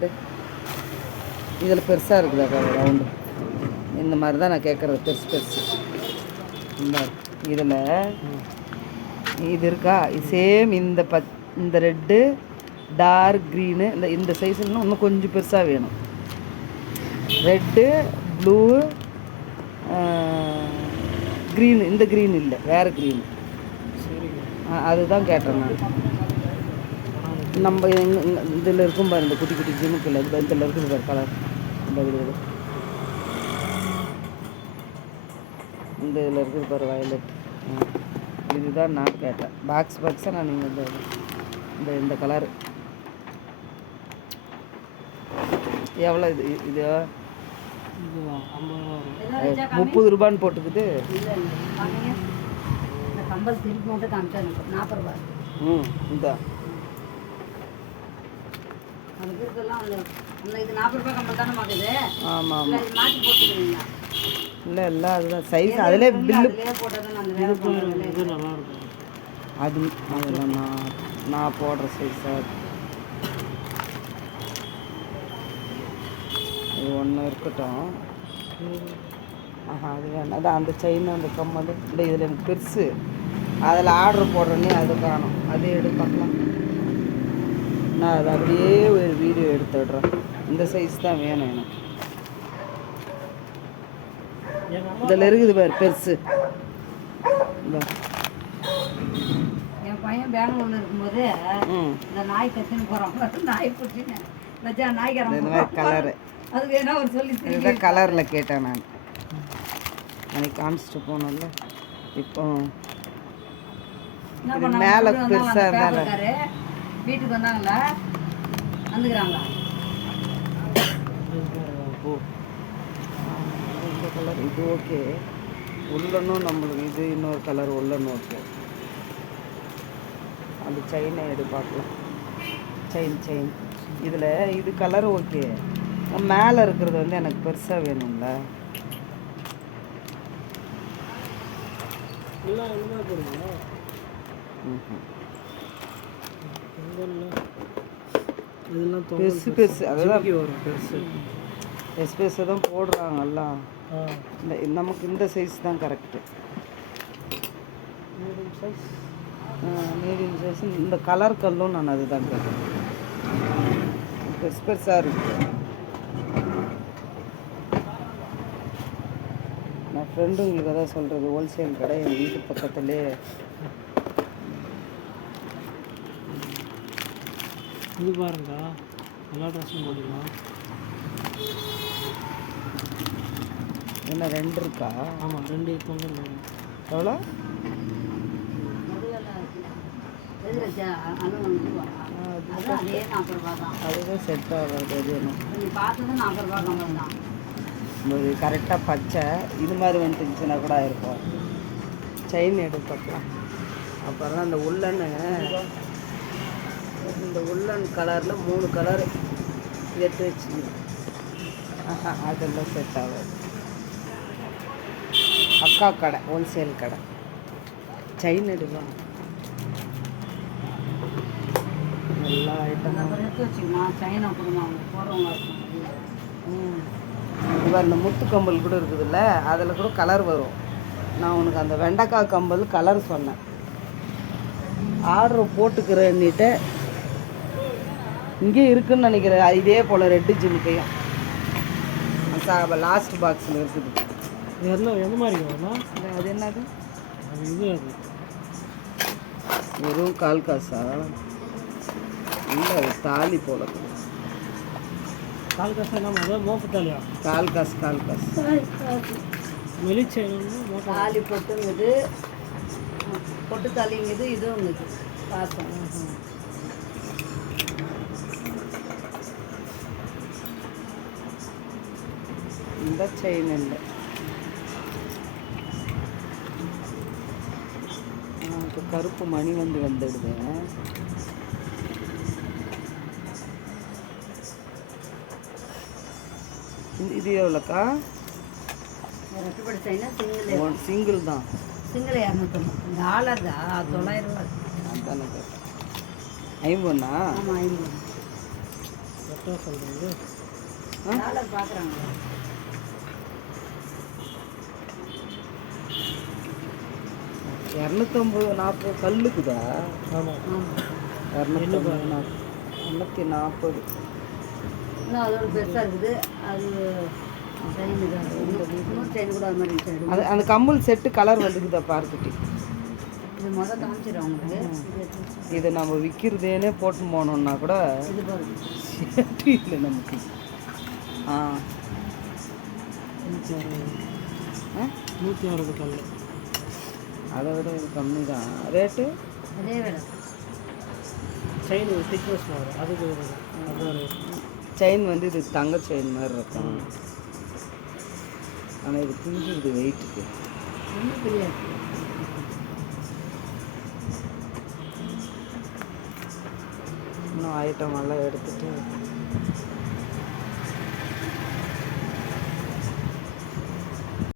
எடு. இதில் பெருசாக இருக்குதா ரவுண்டு? இந்த மாதிரி தான் நான் கேட்குறது, பெருசு பெருசு. இந்த இதில் இது இருக்கா? இது சேம் இந்த இந்த ரெட்டு டார்க் க்ரீனு இந்த சைஸ்லாம் இன்னும் கொஞ்சம் பெருசாக வேணும். ரெட்டு ப்ளூ க்ரீனு, இந்த க்ரீன் இல்லை, வேறு க்ரீனு. அதுதான் கேட்டேன் நான். நம்ம இதில் இருக்கும் பாரு, இந்த குட்டி குட்டி ஜிமுக்கில் இதில் இருக்குது பாரு கலர். இந்த இதில் இருக்குது பாரு வயலட். இதுதான் நான் கேட்டேன். பாக்ஸாக நான் நீங்கள் இந்த கலரு எவ்வளோ? இது 30 ரூபான்னு போட்டுக்குது. இந்த ஆமாம் இல்லை இல்லை, அதுதான் சைஸ். அதிலே பில்லு அது அதில் நான் போடுற சைஸாக இது ஒன்று இருக்கட்டும். அது வேணாம். அதான் அந்த செயின் அந்த கம்மல் இல்லை, இதில் எனக்கு பெருசு. அதில் ஆர்டர் போடுறேன்னே அது காணும். அதே பார்க்கலாம். நான் அதை அப்படியே ஒரு வீடியோ எடுத்துடுறேன். இந்த சைஸ் தான் வேணும் எனக்கு. இதில் இருக்குது பாரு பெருசு. என் பையன் பெங்களூர்ல இருக்கும்போது இந்த நாய் கத்தின்னு போகிறான், நாய் பிடிச்சின்னு இந்த மாதிரி கலரு அது வேணா ஒரு சொல்லி இதுதான் கலரில் கேட்டேன் நான். அன்னைக்கு காமிச்சிட்டு போனோம்ல. இப்போ மேலே பெருசாக இருந்தாலும் வீட்டுக்கு வந்தாங்களா வந்துக்கிறாங்களா? இந்த கலர் இது ஓகே. உள்ளனும் நம்மளுக்கு இது இன்னொரு கலர் உள்ளனும் ஓகே. அந்த செயினை எடு பார்க்கலாம். செயின் இதில் இது கலர் ஓகே. மேலே இருக்கிறது வந்து எனக்கு பெருசாக வேணும்ல. பெருசு பெருசு அதுதான் பெருசு பெருசு தான் போடுறாங்கல்ல. இந்த நமக்கு இந்த சைஸ் தான் கரெக்டு. Medium size. இந்த கலர் கல்லும் நான் அதுதான் கேட்டேன். பெருசு பெருசாக இருக்குது. நான் ஃப்ரெண்டு உங்களுக்கு அதான் சொல்கிறது, ஹோல்சேல் கடை எங்கள் வீட்டு பக்கத்துலேயே. இது பாருங்க, எல்லா ட்ரெஸ்ஸும் போட்டுக்கலாம். என்ன 2 இருக்கா? ஆமாம், 2 கொண்டு எவ்வளோ? அதுதான் செட் ஆகாது. அது வேணும் கரெக்டாக பச்சை இது மாதிரி வந்துச்சுன்னா கூட இருக்கும். செயின் எடுத்து பார்க்கலாம். அப்புறம் அந்த உள்ளன்னு இந்த உள்ளன் கலரில் 3 கலர் எடுத்து வச்சு அதெல்லாம் செட் ஆகாது. அக்கா கடை, ஹோல்சேல் கடை. செயின் எடுக்கலாம். எல்லா ஐட்டமும் இப்போ இந்த முத்து கம்பல் கூட இருக்குதுல்ல, அதில் கூட கலர் வரும். நான் உனக்கு அந்த வெண்டைக்காய் கம்பல் கலர் சொன்னேன். ஆர்டர் போட்டுக்கிறேன்னுட்டு இங்கே இருக்குதுன்னு நினைக்கிறேன். இதே போல் ரெட்டு ஜிமுக்கையும் லாஸ்ட் பாக்ஸில் இருக்குது. எந்த மாதிரி வரணும்? அது என்னது? இது அது வெறும் 1/4 காசா? இல்லை, அது தாலி போல. 1/4 காசு என்ன? அதான் மோப்பு தாலியா? 1/4 காசு. வெளிச்சை தாலி பொட்டுங்குது, பொட்டு தாலிங்குது, இதுவும் இருக்குது பார்த்தோம். இந்த செயின் இல்லை. இப்போ கருப்பு மணி வந்துடுது. இது எவ்வளோக்கா? சிங்கிள் தான். சிங்கிள் 250. இந்த ஆலர் தான் 900 ரூபா. அதானே 50. ஆமாம் 50. கரெக்டாக சொல்கிறீங்க. வேலை பார்க்குறாங்க. இரநூத்தம்பது 40 கல்லுக்குதா? ஆமாம். ஆமாம். 240. இன்னும் அதோட பெருசாக இருக்குது. அது செயின் தான். இன்னும் செயின் கூட அது மாதிரி இருந்துச்சு. அது அந்த கம்மல் செட்டு கலர் வந்துக்குதா பார்த்துட்டு. இது மொதல் காமிச்சிடும் அவங்களுக்கு. இதை நம்ம விற்கிறதேனே போட்டு போனோம்னா கூட இது பாருங்க. செட்டு இல்லை நமக்கு. ஆ 160 கல். அதை விட இது கம்மி தான் ரேட்டு. அதே வேலை. செயின் திக்னஸ் மாறும், அதுக்கு அதுதான் ரேட். செயின் வந்து இது தங்க செயின் மாதிரி இருக்கும். ஆனால் இது பிஞ்சிடுது வெயிட்டுக்கு. ஒன்றும் தெரியாது. இன்னும் ஐட்டம் எல்லாம் எடுத்துட்டு